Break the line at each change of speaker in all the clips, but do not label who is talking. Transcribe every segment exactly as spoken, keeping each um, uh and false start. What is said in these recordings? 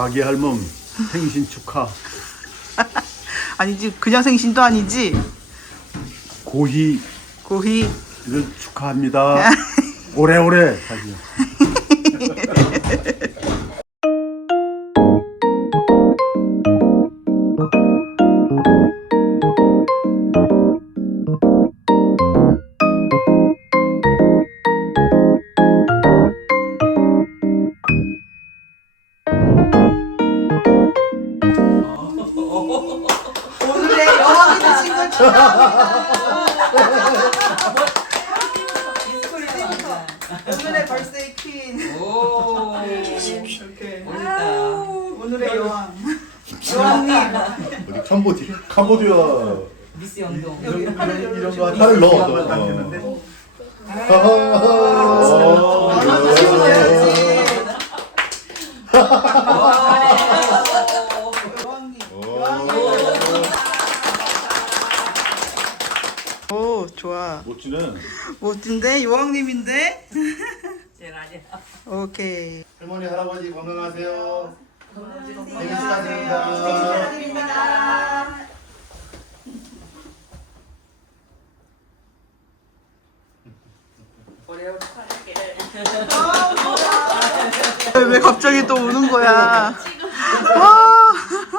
아기 할멈 생신 축하.
아니지, 그냥 생신도 아니지.
고희
고희.
를 축하합니다. 오래오래 사시오.
오늘의 여왕이 되신 거죠? 오늘의 벌스데이 퀸.
오.
이렇게.
멋있다.
오늘의 여왕. 여왕님.
어디 캄보디 캄보디아
미스 영동.
여기 팔을
이런
열어주시고.
거
팔을 넣어.
어.
어.
어.
아, 나도 찍어야지. 여왕님. 오, 좋아.
멋지네.
멋진데? 여왕님인데?
제일 아니야.
오케이.
할머니 할아버지 건강하세요. 생일 축하드립니다.
오래오래 살게.
왜, 왜 갑자기 또 우는 거야? 와.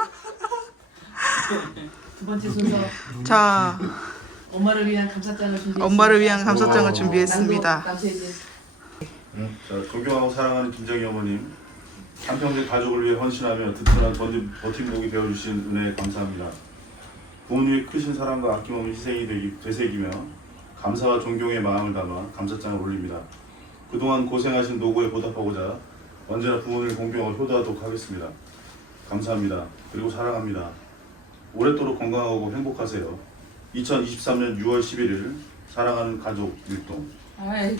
두 번째 순서
자,
엄마를 위한 감사장을 준비했습니다.
엄마를 위한 감사장을 준비했습니다.
감사해주세요.
응? 자, 존경하고 사랑하는 김정희 어머님, 한평생 가족을 위해 헌신하며 든든한 버팀, 버팀목이 되어주신 은혜에 감사합니다. 부모님의 크신 사랑과 아낌없는 희생이 되기, 되새기며 감사와 존경의 마음을 담아 감사장을 올립니다. 그동안 고생하신 노고에 보답하고자 언제나 부모님을 공경하고 효도하도록 하겠습니다. 감사합니다. 그리고 사랑합니다. 오랫도록 건강하고 행복하세요. 이천이십삼 년 유월 십일일 사랑하는 가족 일동.
아이.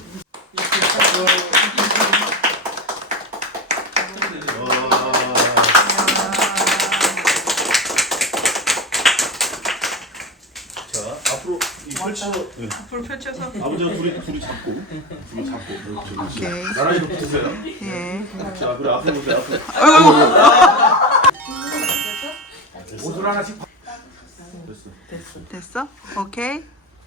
자, 앞으로 이 펼쳐. 네.
불 펼쳐서.
아버지가 둘이 둘이 잡고, 둘이 잡고. 그렇지, 그렇지.
오케이.
나란히 붙으세요.
예.
자, 그래 앞으로 보세요. 앞으로.
옷을 하나씩.
됐어.
됐어? 오케이.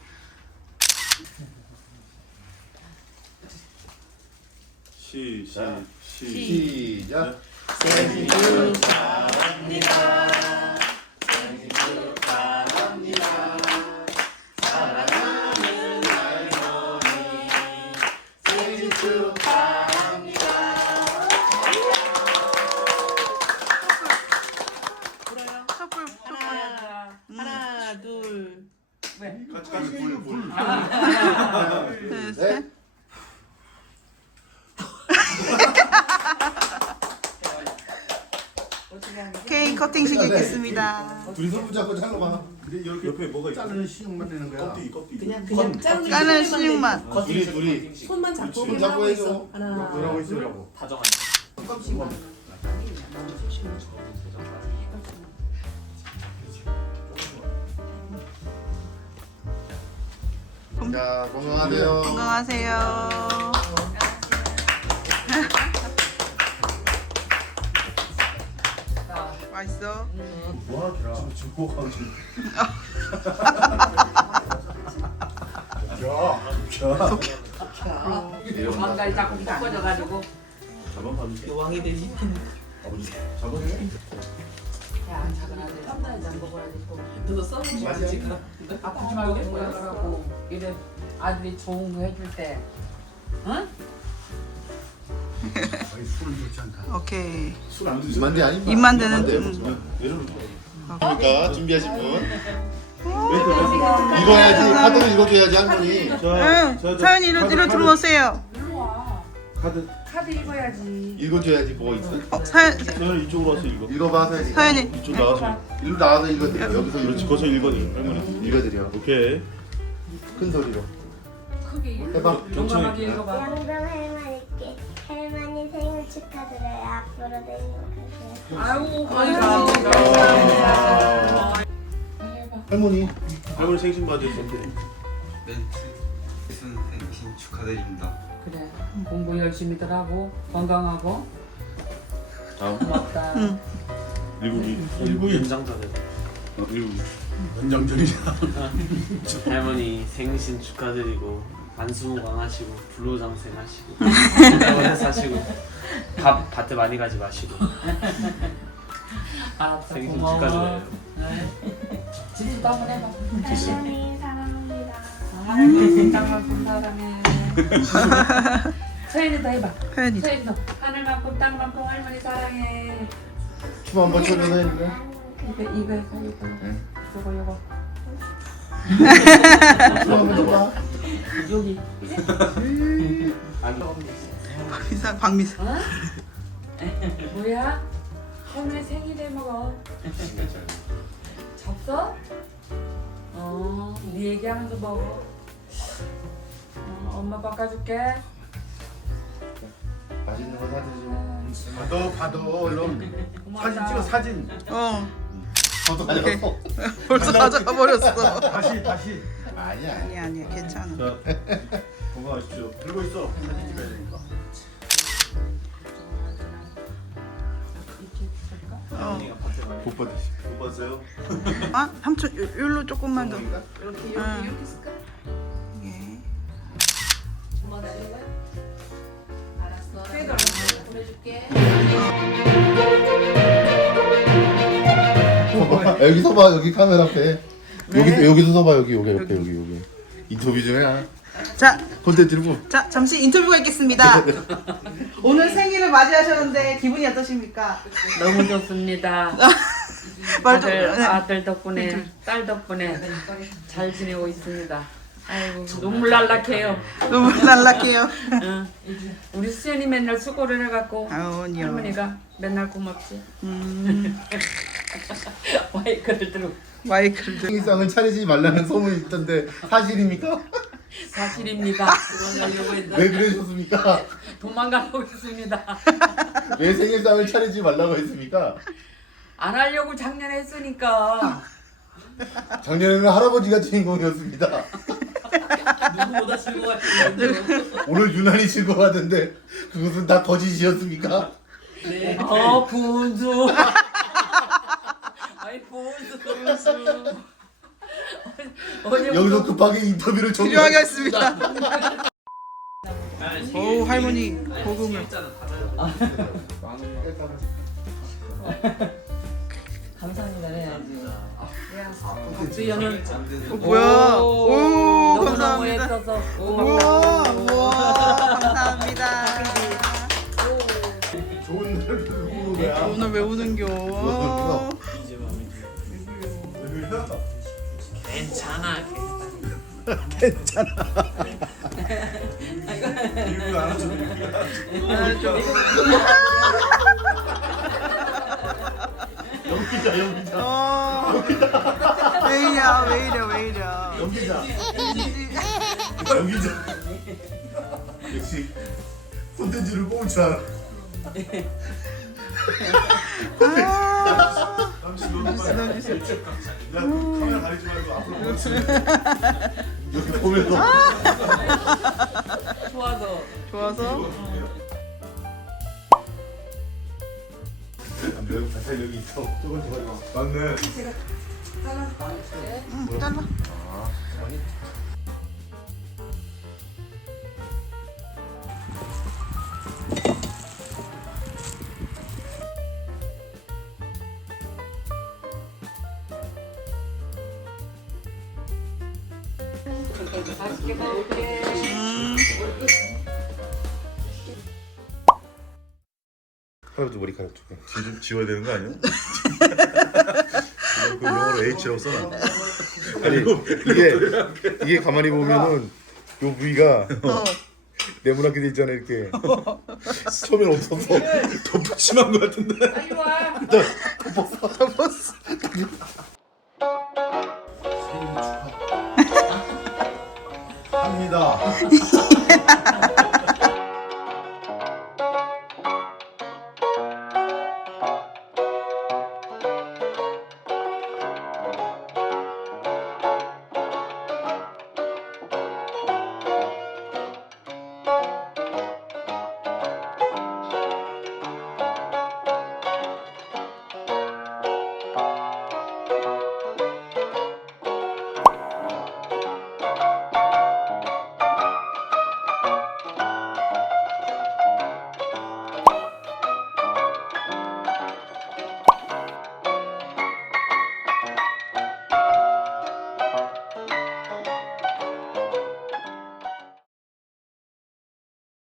시, 시, 시.
시작.
생일
촛불.
하나, 하나, 둘.
같이 같이 불, 불.
둘,
네.
셋. 케이크 커팅식 있겠습니다.
둘이 손 붙잡고 잘라봐.
그래 여기 옆에 뭐가 있어?
자르는 신용만 내는 거야.
껍데기, 껍데기.
그냥 그냥 자르는
까는
신용만
신용만.
내고.
둘이 둘이.
손만 잡고
그렇지.
그냥
잡고
하고
해줘.
있어. 하나,
뭐라고 있으라고. 자, 건강하세요.
건강하세요. 맛있어?
뭐 하나 라 주고 가고 지금.
왕가리 자꾸 꺾어져가지고.
자만 봐주세요.
왕이 되니.
아버지 잡아주세요.
야, 작은 아들 쌈나지 안 먹어야지 또.
너도 써보지 마 지금.
아프지 말고 뭐야 그러고 이래 아들이 좋은 거 해줄 때. 응?
아니, 술은 좋지 않다.
오케이.
술안 드세요?
이만대 아닙니다.
입만 대는.
이만대.
음.
내려놓고.
그러니까 준비하신 분. 읽어야지. 카드를 읽어줘야지 할머니.
응. 사연이 이로 이로 들어오세요.
일로 와.
카드.
카드 읽어야지.
읽어줘야지 뭐가 있어.
어, 사연
저는 이쪽으로 와서 읽어.
읽어봐서 해야지.
사연이.
이쪽 나와서.
일로 나와서 읽어드려. 여기서
그렇지.
읽어.
거기서 읽어줘. 할머니.
읽어드려.
오케이.
큰 소리로.
크게 읽어.
해봐.
용감하게 읽어봐.
영동 할머니께 할머니 생일 축하드려요. 앞으로도 행복하세요.
아유,
아. 할머니.
할머니 생신 맞으셨어.
멘트 생신 축하드립니다.
그래. 공부 열심히들 하고 건강하고
다음
고맙다.
응.
일국이.
일부인
연장자들.
어, 일국이.
연장전이야.
할머니 생신 축하드리고 만수무강하시고 불로장생하시고 오래 사시고 밥 밭에 많이 가지 마시고
알았어.
생신
고마워.
축하드려요.
지금도 한번 해봐.
할머니 사랑합니다.
할머니 생장만큼 사랑해. 서연이도 해봐.
혜연이.
서연이도 하늘만큼 땅만큼 할머니 사랑해.
춤 한번 춰줘서 했는데.
이거 이거 해서 이거. 이거 이거.
춤 한번 춰봐.
여기.
박미사 박미사.
어? 뭐야? 할머니 생일에 먹어. 잡숴? 어, 네 얘기하면서 먹어. 어, 엄마 바꿔줄게.
맛있는 거 사드시고. 받아 받아 얼른.
사진 찍어 사진.
어.
저도 가져갔어.
벌써 가져가 버렸어.
다시 다시.
아니야.
아니야 아니야 괜찮아.
자, 건강하십시오.
들고 있어. 사진 찍어야 되니까.
어.
못 받으시.
못 봤어요?
아 삼촌 요- 요로 조금만 더.
이렇게 이렇게
응.
이렇게 쓸까?
예.
엄마 나중에 알았어. 그래도 보내줄게.
서봐. 여기 서봐. 여기 카메라 앞에. 여기 여기도 서봐. 여기 여기 옆에 여기 여기. 인터뷰 좀 해.
자,
콘텐츠를 보.
자 잠시 인터뷰가 있겠습니다. 오늘 생일을 맞이하셨는데 기분이 어떠십니까?
너무 좋습니다.
말 좀.
아들,
네.
아들 덕분에, 딸 덕분에 잘 지내고 있습니다. 아이고, 눈물 날락해요.
너무 날락해요.
응. 우리 수연이 맨날 수고를 해갖고
아니요.
할머니가 맨날 고맙지.
음,
마이크를 들고.
마이크를 들.
생일상을 차리지 말라는 소문이 있던데 사실입니까?
사실입니다. 도망가려고 했는데
왜 그러셨습니까?
도망가려고 했습니다.
왜 생일상을 차리지 말라고 했습니까?
안 하려고 작년에 했으니까.
작년에는 할아버지가 주인공이었습니다.
누구보다 즐거웠는데.
오늘 유난히 즐거워하던데 그것은 다 거짓이었습니까?
네.
어, 분수. 아이, 분수. 분수.
여기서 급하게 인터뷰를
필요하게
종료하겠습니다.
했습니다. 오 할머니 복음을.
감사합니다 해야지. 수연은
어, 뭐야? 오
너무너무
감사합니다.
애써서
우와
고맙다.
우와 감사합니다.
좋은 날을 누르는 거야.
오늘 왜 우는겨?
괜찮아.
연기자 연기자
어. 왜 이래 왜 이래 왜 이래.
연기자 연기자 역시 콘텐츠를 뽑을 줄 알아.
아.
잠시 너무
진짜
야 카메라 가리지 말고 앞으로 보면서 이렇게 보면서
좋아서.
좋아서.
여기 발살 여기 있어. 저건 저거 맞네.
응 잘라.
맛있게 먹을게.
할아버지 머리카락 좀 좀 지워야 되는 거 아니야? 그 영어로 H라고 써놔.
아니 이게 이게 가만히 보면은 요 부위가
어.
네모나게 돼 있잖아 이렇게. 처음엔 없어서 더 푸짐한 거 같은데.
빨리 와.
덮었어. 덮었어.